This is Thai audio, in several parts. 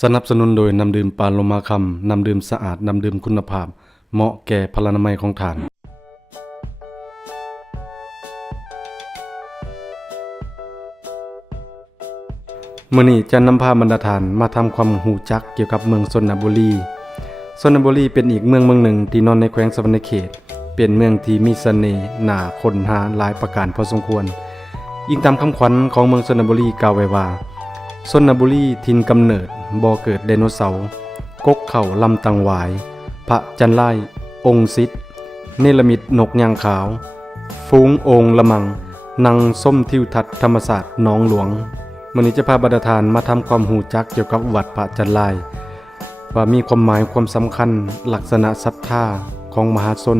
สนับสนุนโดยน้ำดื่มปาโลมาคำน้ำดื่มสะอาดน้ำดื่มคุณภาพเหมาะแก่พลานามัยของท่านมื้อนี้จะนำพาบรรดาท่านมาทำความรู้จักเกี่ยวกับเมืองชนบุรีเป็นอีกเมืองหนึ่งที่นอนในแขวงสะวรรณเขตเป็นเมืองที่มีเสน่ห์น่าค้นหาหลายประการพอสมควรยิ่งตามคำขวัญของเมืองชนบุรีกล่าวไว้ว่าชนบุรีถิ่นกำเนิดบ่อเกิดไดโนเสาร์กกเข่าลำตังหวายพระจันไล่องค์ศิษย์เนรมิตนกยางขาวฟูงองค์ละมังนังส้มทิวทัศน์ธรรมศาสตร์หนองหลวงมื้อนี้จะพาบรรดาท่านมาทำความรู้จักเกี่ยวกับวัดพระจันไล่ว่ามีความหมายความสำคัญลักษณะศรัทธาของมหาชน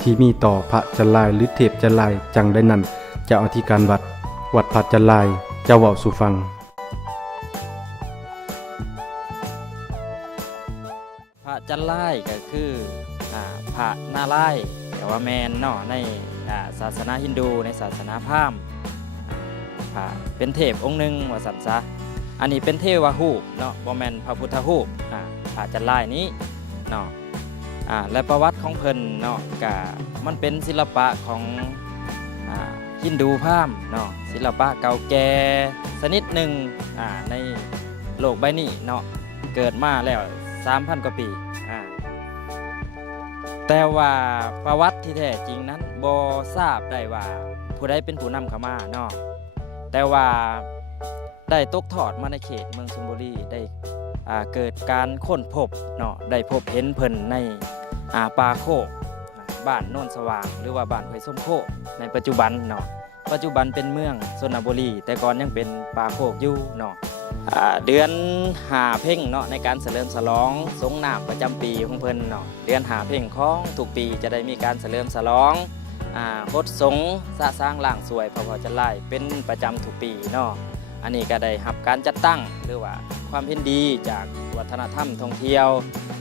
ที่มีต่อพระจันไล่หรือเทพจันไล่จังได้นั้นเจ้าอธิการวัดพระจันไล่จะเว้าสู่ฟังพระจันไล่ก็คือพระนาไล่แต่ว่าแมนเนาะในศาสนาฮินดูในศาสนาพราหมณ์เป็นเทพองค์หนึ่งว่าสันซะอันนี้เป็นเทวรูปเนาะบ่แม่นพระพุทธรูปพระจันไล่นี้เนาะและประวัติของเพิ่นเนาะก็มันเป็นศิลปะของฮินดูพราหมณ์เนาะศิลปะเก่าแก่ชนิดหนึ่งในโลกใบนี้เนาะเกิดมาแล้ว 3,000 กว่าปีแต่ว่าประวัติที่แท้จริงนั้นบ่ทราบได้ว่าผู้ใดเป็นผู้นำเข้ามาเนาะแต่ว่าได้ตกทอดมาในเขตเมืองชลบุรีได้เกิดการค้นพบเนาะได้พบเห็นเพิ่นในป่าโคกบ้านโน่นสว่างหรือว่าบ้านห้วยส้มโคกในปัจจุบันเนาะปัจจุบันเป็นเมืองชลบุรีแต่ก่อนยังเป็นป่าโคกอยู่เนาะเดือน5 เพ็งเนาะในการเฉลิมฉลองสงน้ำประจำปีของเพิ่นเนาะเดือน5 เพ็งของทุกปีจะได้มีการเฉลิมฉลองโคตรสงสะสร้างล่างสวยพระจันไล่เป็นประจำทุกปีเนาะอันนี้ก็ได้รับการจัดตั้งหรือว่าความเห็นดีจากวัฒนธรรมท่องเที่ยว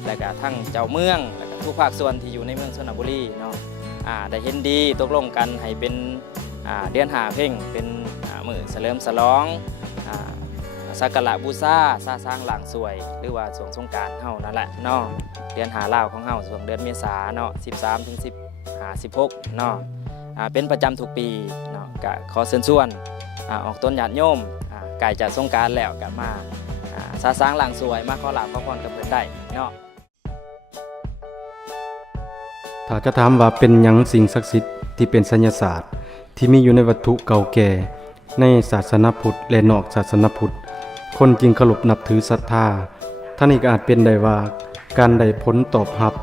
และก็ทั้งเจ้าเมืองและก็ทุกภาคส่วนที่อยู่ในเมืองชลบุรีเนาะได้เห็นดีตกลงกันให้เป็นเดือน5 เพ็งเป็นมื้อเฉลิมฉลองสักการะบูชาสร้างหลังสวยหรือว่าช่วงสงกรานต์เฮานั่นแหละเนาะเดือน5ลาวของเฮาช่วงเดือนเมษาเนาะ13 ถึง 16เนาะเป็นประจำทุกปีเนาะก็ขอเชิญชวนออกต้นญาติโยมใกล้จะสงกรานต์แล้วก็มาสร้างหลังสวยมาขอลาบขอพรกับเพิ่นได้เนาะถ้าจะถามว่าเป็นหยังสิ่งศักดิ์สิทธิ์ที่เป็นสัญญาศาสตร์ที่มีอยู่ในวัตถุเก่าแก่ในศาสนาพุทธและนอกศาสนาพุทธคนจึงเคารพนับถือศรัทธาท่านนี้ก็อาจเป็นได้ว่าการได้ผลตอบรับ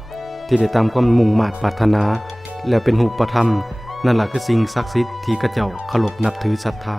ที่ได้ตามความมุ่งมา่ปรารถนาแล้วเป็นรูปธรรมนั่นแหละคือสิ่งศักดิ์สิทธิ์ที่เขาเจ้าเคารพนับถือศรัทธา